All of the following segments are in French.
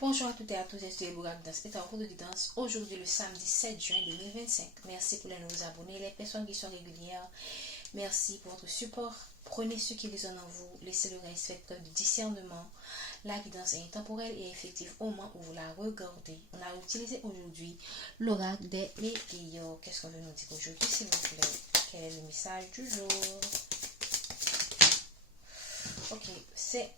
Bonjour à toutes et à tous, je suis Bourag Dans et en cours de guidance aujourd'hui le samedi 7 juin 2025. Merci pour les nouveaux abonnés, les personnes qui sont régulières. Merci pour votre support. Prenez ce qui résonne en vous, laissez le reste, faites preuve de discernement. La guidance est intemporelle et effective au moment où vous la regardez. On a utilisé aujourd'hui l'oracle des météores. Qu'est-ce qu'on veut nous dire aujourd'hui, s'il vous plaît? Quel est le message du jour? Ok,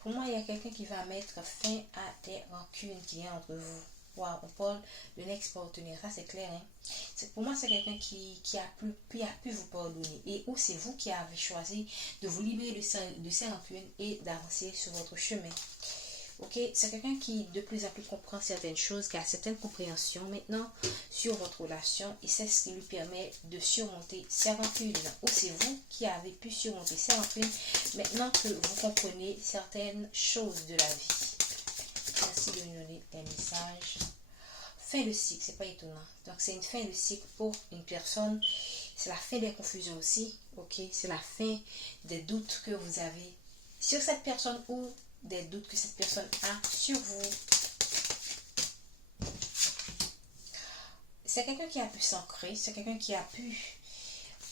pour moi, il y a quelqu'un qui va mettre fin à des rancunes qu'il y a entre vous. Wow, on parle de l'ex-partenaire, ça c'est clair. Hein? Pour moi, c'est quelqu'un qui a pu vous pardonner. Et ou c'est vous qui avez choisi de vous libérer de ces rancunes et d'avancer sur votre chemin. Ok, c'est quelqu'un qui de plus en plus comprend certaines choses, qui a certaines compréhensions maintenant sur votre relation et c'est ce qui lui permet de surmonter ses rancunes. Ou c'est vous qui avez pu surmonter ses rancunes maintenant que vous comprenez certaines choses de la vie. Merci de nous donner des messages. Fin de cycle, c'est pas étonnant. Donc c'est une fin de cycle pour une personne. C'est la fin des confusions aussi. Ok, c'est la fin des doutes que vous avez sur cette personne ou des doutes que cette personne a sur vous. C'est quelqu'un qui a pu s'ancrer, c'est quelqu'un qui a pu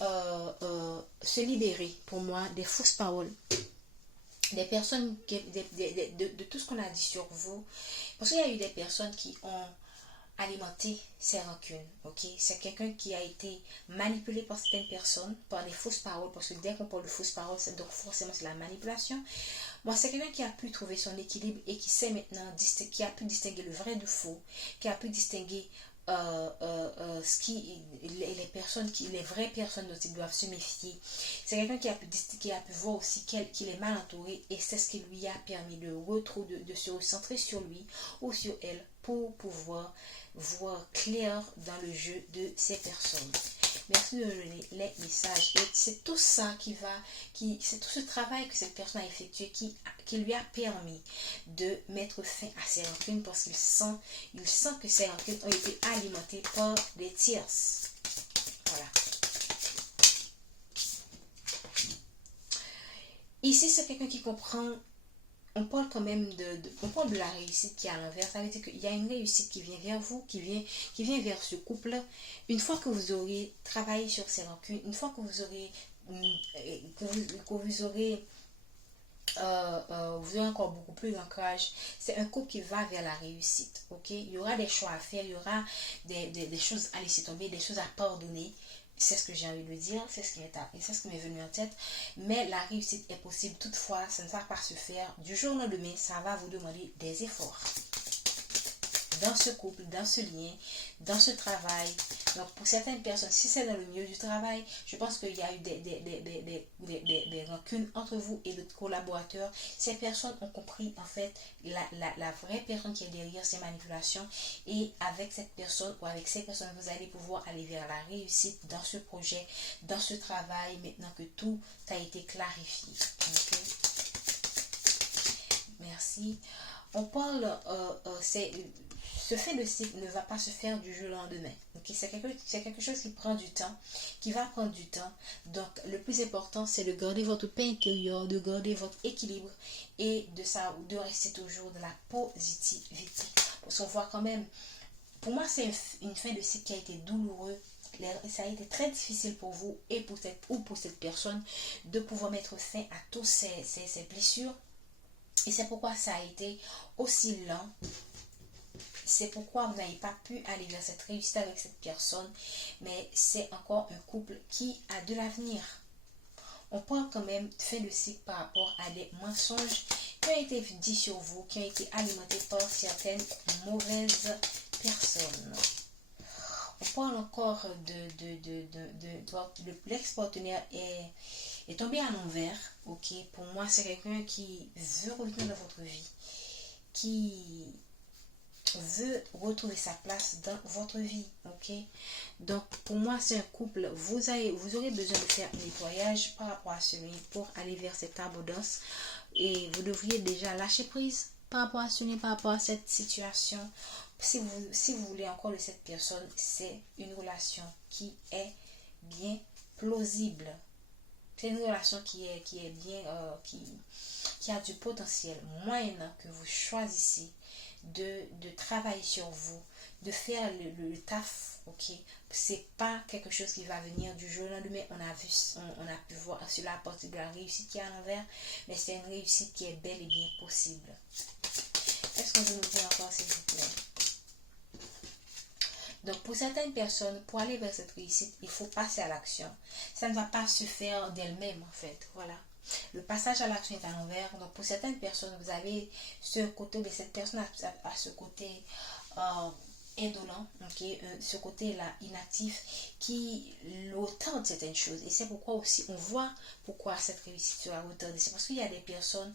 se libérer pour moi des fausses paroles, des personnes, de tout ce qu'on a dit sur vous. Parce qu'il y a eu des personnes qui ont alimenter ses rancunes, ok? C'est quelqu'un qui a été manipulé par certaines personnes, par des fausses paroles, parce que dès qu'on parle de fausses paroles, donc forcément c'est la manipulation. Moi, c'est quelqu'un qui a pu trouver son équilibre et qui sait maintenant, qui a pu distinguer le vrai du faux, qui a pu distinguer les vraies personnes dont ils doivent se méfier. C'est quelqu'un qui a pu voir aussi qu'il est mal entouré et c'est ce qui lui a permis de se recentrer sur lui ou sur elle pour pouvoir voir clair dans le jeu de ces personnes. Merci de donner les messages. Et c'est tout ça c'est tout ce travail que cette personne a effectué qui lui a permis de mettre fin à ses rancunes parce qu'il sent que ces rancunes ont été alimentées par des tierces. Voilà. Ici, c'est quelqu'un qui comprend. On parle quand même on parle de la réussite qui est à l'envers. Ça veut dire qu'il y a une réussite qui vient vers vous, qui vient vers ce couple. Une fois que vous aurez travaillé sur ces rancunes, une fois que vous aurez vous aurez encore beaucoup plus d'ancrage. C'est un couple qui va vers la réussite. Ok, il y aura des choix à faire, il y aura des choses à laisser tomber, des choses à pardonner. C'est ce que j'ai envie de dire, c'est ce qui m'est venu en tête. Mais la réussite est possible. Toutefois, ça ne va pas se faire du jour au lendemain. Ça va vous demander des efforts. Dans ce couple, dans ce lien, dans ce travail. Donc pour certaines personnes, si c'est dans le milieu du travail, je pense qu'il y a eu des rancunes entre vous et d'autres collaborateurs. Ces personnes ont compris en fait la vraie personne qui est derrière ces manipulations. Et avec cette personne ou avec ces personnes, vous allez pouvoir aller vers la réussite dans ce projet, dans ce travail, maintenant que tout a été clarifié. Okay? Merci. On parle, ce fait de cycle ne va pas se faire du jour au lendemain. Okay? C'est quelque chose qui prend du temps, qui va prendre du temps. Donc, le plus important, c'est de garder votre paix intérieure, de garder votre équilibre et de rester toujours dans la positivité. Parce qu'on voit quand même, pour moi, c'est une fin de cycle qui a été douloureuse. Ça a été très difficile pour vous et pour cette personne de pouvoir mettre fin à toutes ces blessures. Et c'est pourquoi ça a été aussi lent. C'est pourquoi vous n'avez pas pu aller vers cette réussite avec cette personne. Mais c'est encore un couple qui a de l'avenir. On parle quand même fin de cycle par rapport à des mensonges qui ont été dits sur vous, qui ont été alimentés par certaines mauvaises personnes. On parle encore de l'ex-partenaire est tombé à l'envers. Ok, pour moi, c'est quelqu'un qui veut revenir dans votre vie, qui veut retrouver sa place dans votre vie. Ok, donc pour moi, c'est un couple. Vous aurez besoin de faire un nettoyage par rapport à celui pour aller vers cette abondance et vous devriez déjà lâcher prise par rapport à celui, par rapport à cette situation. Si vous voulez encore de cette personne, c'est une relation qui est bien plausible. C'est une relation qui est bien, qui a du potentiel. Moyennant que vous choisissez de travailler sur vous, de faire le taf, ok? C'est pas quelque chose qui va venir du jour au lendemain. On a pu voir sur la partie de la réussite qui est à l'envers, mais c'est une réussite qui est bel et bien possible. Qu'est-ce qu'on veut nous dire encore, s'il vous plaît? Donc, pour certaines personnes, pour aller vers cette réussite, il faut passer à l'action. Ça ne va pas se faire d'elle-même, en fait. Voilà. Le passage à l'action est à l'envers. Donc, pour certaines personnes, vous avez ce côté, mais cette personne a ce côté indolent, okay? Ce côté-là inactif qui retarde certaines choses. Et c'est pourquoi aussi, on voit pourquoi cette réussite sera retardée. C'est parce qu'il y a des personnes,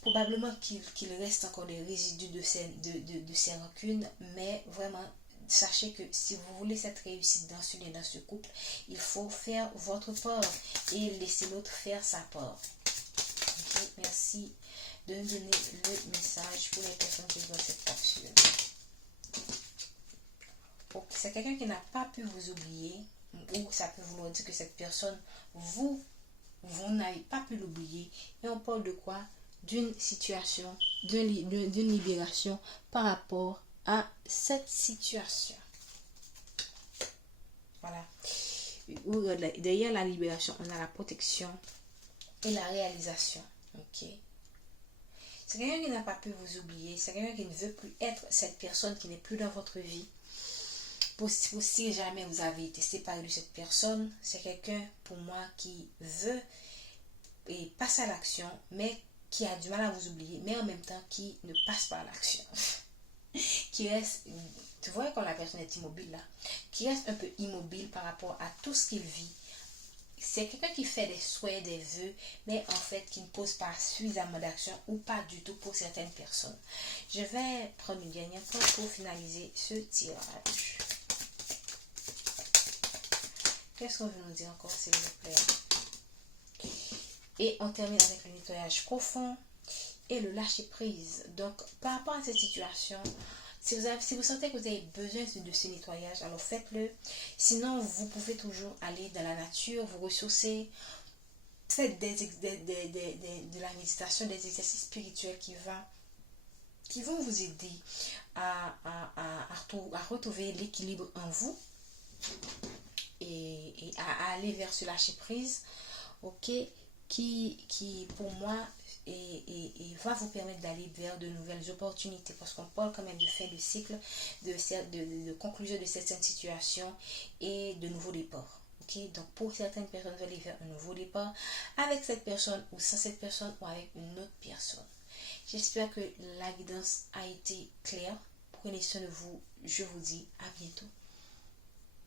probablement qu'il reste encore des résidus de ces rancunes, mais vraiment, sachez que si vous voulez cette réussite dans ce lien, dans ce couple, il faut faire votre part et laisser l'autre faire sa part. Okay? Merci de nous donner le message pour les personnes qui voient cette capsule. Okay. C'est quelqu'un qui n'a pas pu vous oublier, ou ça peut vouloir dire que cette personne, vous n'avez pas pu l'oublier. Et on parle de quoi? D'une situation, d'une libération par rapport à cette situation. Voilà. Derrière la libération, on a la protection et la réalisation. Ok. C'est quelqu'un qui n'a pas pu vous oublier. C'est quelqu'un qui ne veut plus être cette personne qui n'est plus dans votre vie. Si jamais vous avez été séparé de cette personne, c'est quelqu'un pour moi qui veut et passe à l'action, mais qui a du mal à vous oublier, mais en même temps qui ne passe pas à l'action. Qui reste, tu vois quand la personne est immobile là, qui reste un peu immobile par rapport à tout ce qu'il vit. C'est quelqu'un qui fait des souhaits, des vœux, mais en fait qui ne pose pas suffisamment d'action ou pas du tout pour certaines personnes. Je vais prendre une dernière fois pour finaliser ce tirage. Qu'est-ce qu'on veut nous dire encore, s'il vous plaît? Et on termine avec le nettoyage profond et le lâcher prise. Donc, par rapport à cette situation, si vous sentez que vous avez besoin de ce nettoyage, alors faites-le. Sinon, vous pouvez toujours aller dans la nature, vous ressourcer. Faites de la méditation, des exercices spirituels qui vont vous aider à retrouver l'équilibre en vous et à aller vers ce lâcher prise. Ok, qui pour moi et va vous permettre d'aller vers de nouvelles opportunités, parce qu'on parle quand même de fin de cycle, de conclusion de certaines situations et de nouveaux départs. Okay? Donc pour certaines personnes, vous allez vers un nouveau départ avec cette personne ou sans cette personne ou avec une autre personne. J'espère que la guidance a été claire. Prenez soin de vous. Je vous dis à bientôt.